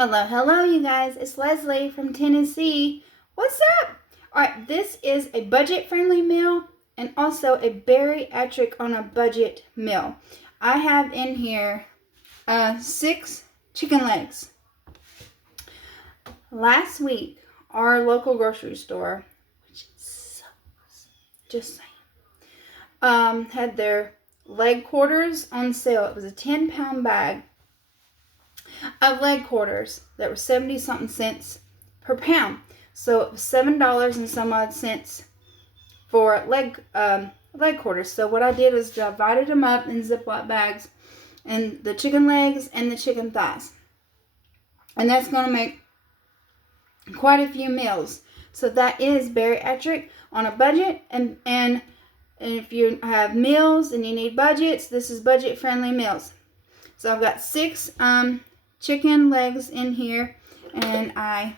Hello, you guys. It's Leslie from Tennessee. What's up? All right, this is a budget-friendly meal and also a bariatric on a budget meal. I have in here 6 chicken legs. Last week, our local grocery store, which sucks, just saying, had their leg quarters on sale. It was a 10-pound bag of leg quarters that were 70 something cents per pound. So it was $7 and some odd cents for leg quarters. So what I did is divided them up in Ziploc bags, and the chicken legs and the chicken thighs. And that's going to make quite a few meals. So that is bariatric on a budget, and if you have meals and you need budgets, this is budget friendly meals. So I've got 6 chicken legs in here, and I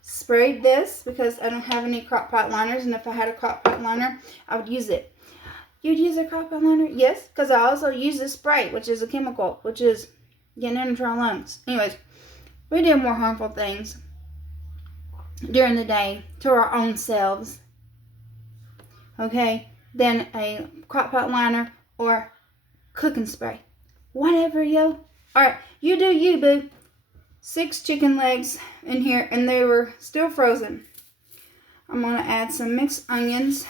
sprayed this because I don't have any crock pot liners, and if I had a crock pot liner, I would use it. You'd use a crock pot liner? Yes, because I also use this spray, which is a chemical, which is getting into our lungs. Anyways, we do more harmful things during the day to our own selves, okay, than a crock pot liner or cooking spray. Whatever, yo. Alright, you do you, boo. 6 chicken legs in here, and they were still frozen. I'm going to add some mixed onions.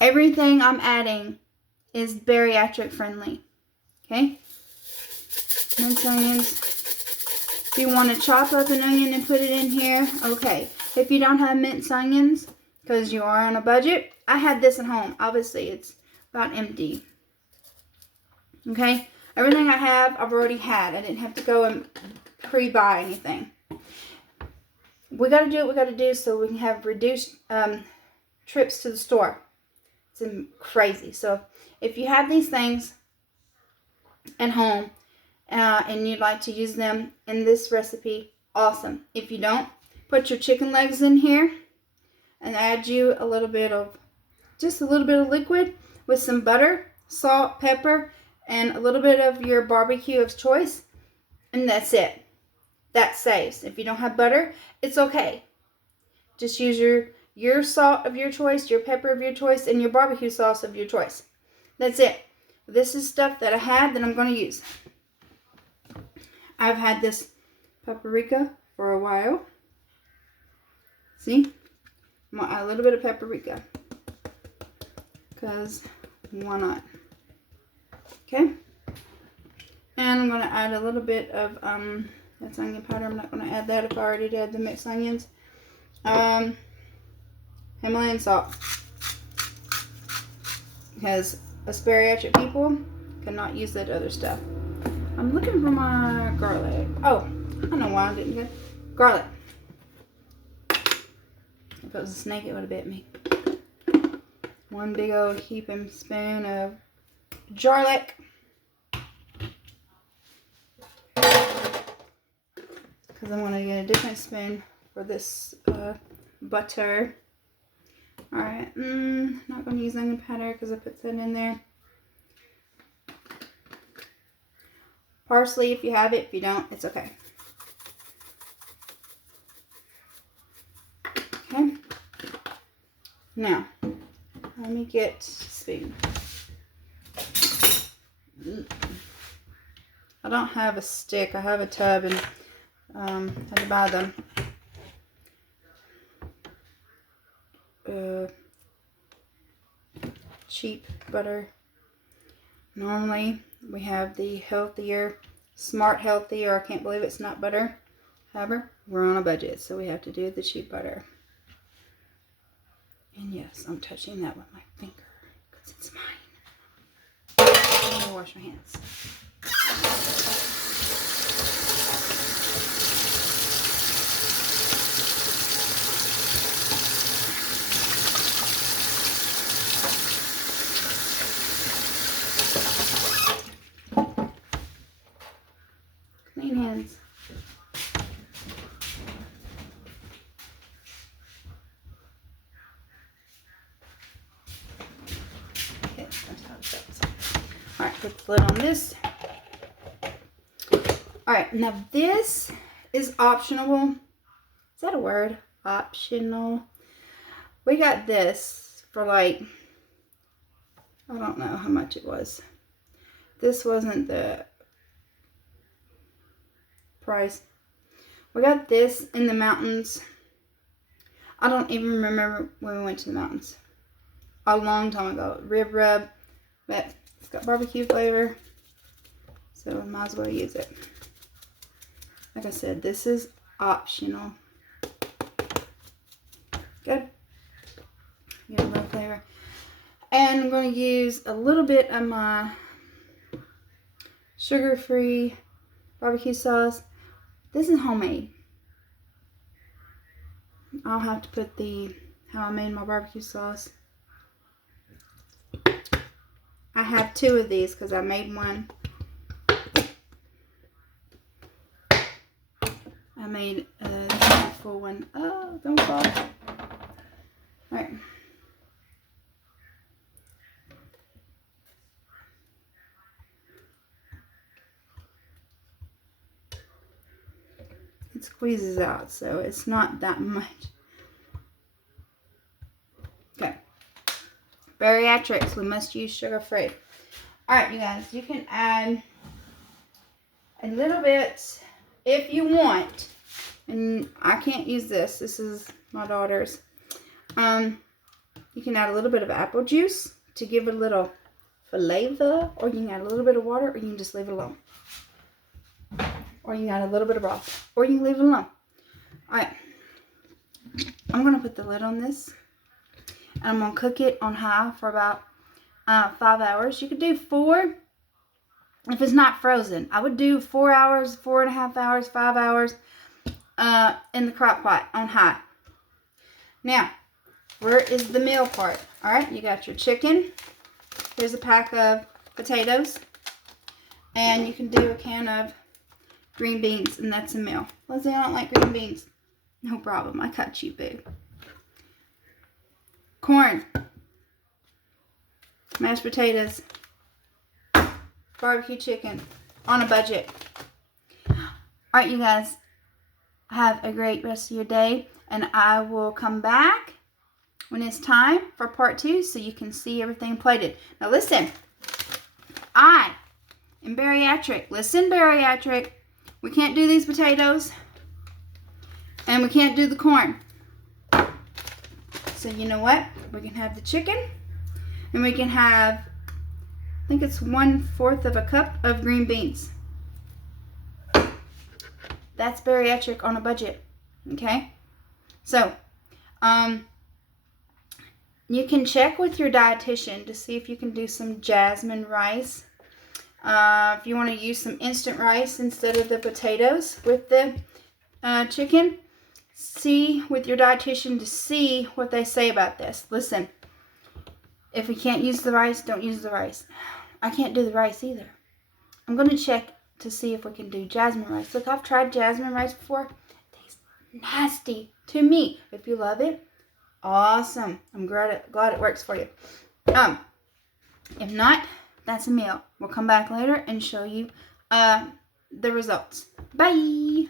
Everything I'm adding is bariatric friendly. Okay? Mixed onions. If you want to chop up an onion and put it in here, okay. If you don't have minced onions, because you are on a budget, I had this at home. Obviously, it's about empty. Okay? Everything I have, I've already had. I didn't have to go and pre-buy anything. We got to do what we got to do so we can have reduced trips to the store. It's crazy. So if you have these things at home and you'd like to use them in this recipe, awesome. If you don't, put your chicken legs in here and add you a little bit of, just a little bit of liquid with some butter, salt, pepper, and a little bit of your barbecue of choice, and that's it. That saves. If you don't have butter, it's okay. Just use your salt of your choice, your pepper of your choice, and your barbecue sauce of your choice. That's it. This is stuff that I had that I'm going to use. I've had this paprika for a while. See? I'm going to add a little bit of paprika, because why not? Okay, and I'm going to add a little bit of that's onion powder. I'm not going to add that if I already did the mixed onions. Himalayan salt, because us bariatric people cannot use that other stuff. I'm looking for my garlic. Oh, I don't know why I didn't get garlic. If it was a snake, it would have bit me. 1 big old heaping spoon of garlic. Because I'm going to get a different spoon for this butter. Alright, not going to use onion powder because I put that in there. Parsley if you have it. If you don't, it's okay. Okay. Now, let me get a spoon. I don't have a stick. I have a tub, and I had to buy them. Cheap butter. Normally, we have the healthier, Smart Healthy, or I can't believe it's not butter. However, we're on a budget, so we have to do the cheap butter. And yes, I'm touching that with my finger because it's mine. Let me wash my hands. Clean hands. Okay, that's how it goes. Alright, put the lid on this. Alright, now this is optional. Is that a word? Optional. We got this for like, I don't know how much it was. This wasn't the price. We got this in the mountains. I don't even remember when we went to the mountains. A long time ago. Rib rub. But it's got barbecue flavor. So we might as well use it. Like I said, this is optional. Good. Get a little flavor. And I'm going to use a little bit of my sugar-free barbecue sauce. This is homemade. I'll have to put how I made my barbecue sauce. I have 2 of these because I made one. I made a full one. Oh, don't fall. Alright. It squeezes out, so it's not that much. Okay. Bariatrics, we must use sugar-free. Alright, you guys, you can add a little bit if you want. And I can't use this. This is my daughter's. You can add a little bit of apple juice to give it a little flavor. Or you can add a little bit of water, or you can just leave it alone. Or you can add a little bit of broth. Or you can leave it alone. Alright. I'm going to put the lid on this. And I'm going to cook it on high for about 5 hours. You could do 4 if it's not frozen. I would do 4 hours, 4.5 hours, 5 hours in the crock pot on high. Now, where is the meal part? Alright, you got your chicken. Here's a pack of potatoes. And you can do a can of green beans, and that's a meal. Let's say I don't like green beans. No problem. I cut you, boo. Corn. Mashed potatoes. Barbecue chicken. On a budget. Alright, you guys. Have a great rest of your day. And I will come back when it's time for part 2 so you can see everything plated. Now listen. I am bariatric. Listen, bariatric. We can't do these potatoes. And we can't do the corn. So you know what? We can have the chicken. And we can have, I think it's 1/4 of a cup of green beans. That's bariatric on a budget. Okay? So, you can check with your dietitian to see if you can do some jasmine rice. If you want to use some instant rice instead of the potatoes with the chicken, see with your dietitian to see what they say about this. Listen, if we can't use the rice, don't use the rice. I can't do the rice either. I'm going to check to see if we can do jasmine rice. Look, I've tried jasmine rice before. It tastes nasty to me. If you love it, awesome. I'm glad it works for you. If not, that's a meal. We'll come back later and show you the results. Bye.